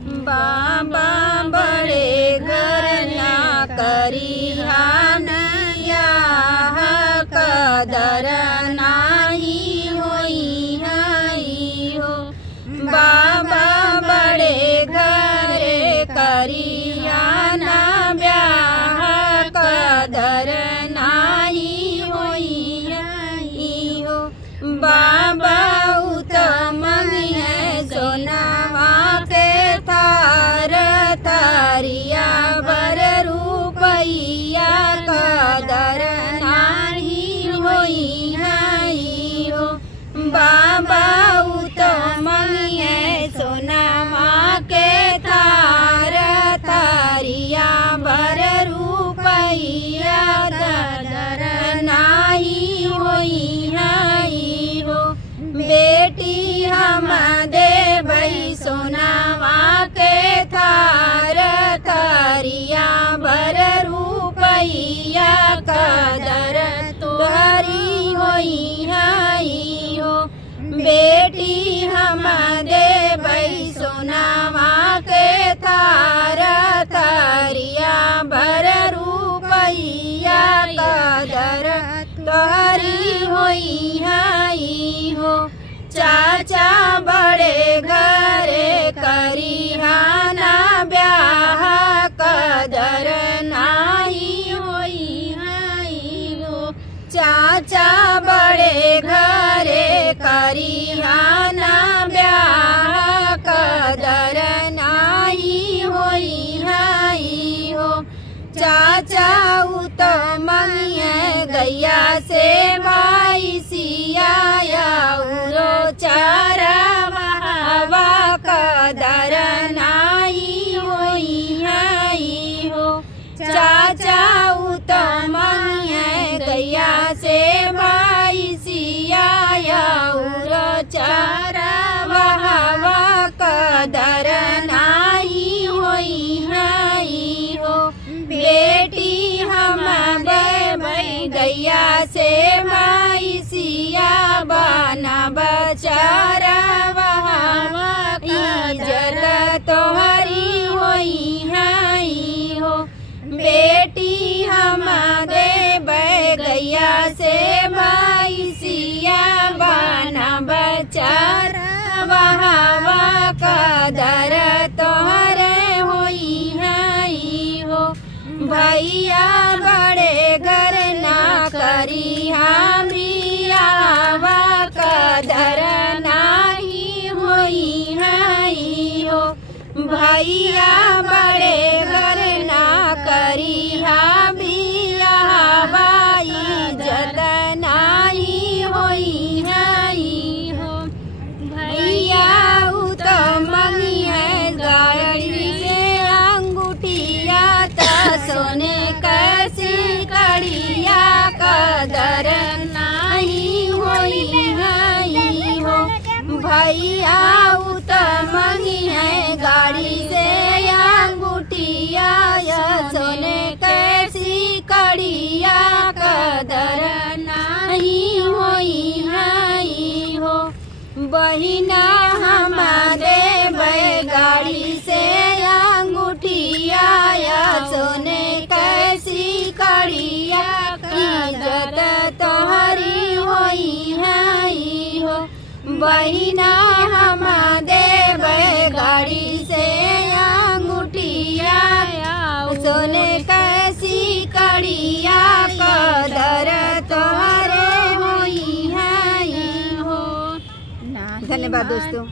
बाबा बड़े घर ना करिहा बियाह कदर नाही होई हाई हो। बाबा बड़े घर करिहा ना ब्याह कदर नाही होई हाई हो। बाबा उत्तम है सोनावा के थार थारिया बर रुपैया कदर नाही होई हाई हो। बाबा उत्तम है सोनावा के थार थारिया बर रुपैया कदर नाही होई हाई हो। बेटी हम देबै सोनावा के थार थारिया बर रुपैया कदर तोहरी होई हाई हो। बेटी हम देबै सोनावा के थार थारिया बर रुपैया कदर तोहरी होई हाई हो। चाचा बड़े घरे करिहा ना ब्याह कदर नाही होई हाई हो। चाचा बड़े घरे करिहा ना ब्याह कदर नाही होई हाई हो। चाचा उत्तम गैया से भैंसिया उरो चरवावा कदर नाही होई हाई हो। चाचा उत्तम गैया से भैंसिया उरो चरवावा कदर नाही होई हाई हो। बेटी हम देबै गैया से भैंसिया बनब चरवावा इज्जत तोहरी होई हाई हो। बेटी हम देबै गैया से भैंसिया बनब चरवावा कदर तोहरे होई हाई हो। भैया बड़े घर ना करिहा बियाह कदर नाही होई हाई हो। भैया बड़े घर ना करिहा बियाह इज्जत नाही होई हाई हो। भैया उत्तम है गाड़ी से अंगूठिया सोने कैसी कड़िया कदर नाही होई हाई हो। भैया उत्तम है गाड़ी से अंगूठिया सोने कैसी कड़िया कदर नाही होई हाई हो। बहिना हमारे गाड़ी से अंगूठिया सोने कैसी कड़िया इज्जत तोहरी होई हाई हो। बहिना हम देबै गाड़ी से अंगूठिया सोने कैसी कड़िया कदर तोहरे होई हाई हो। धन्यवाद दोस्तों।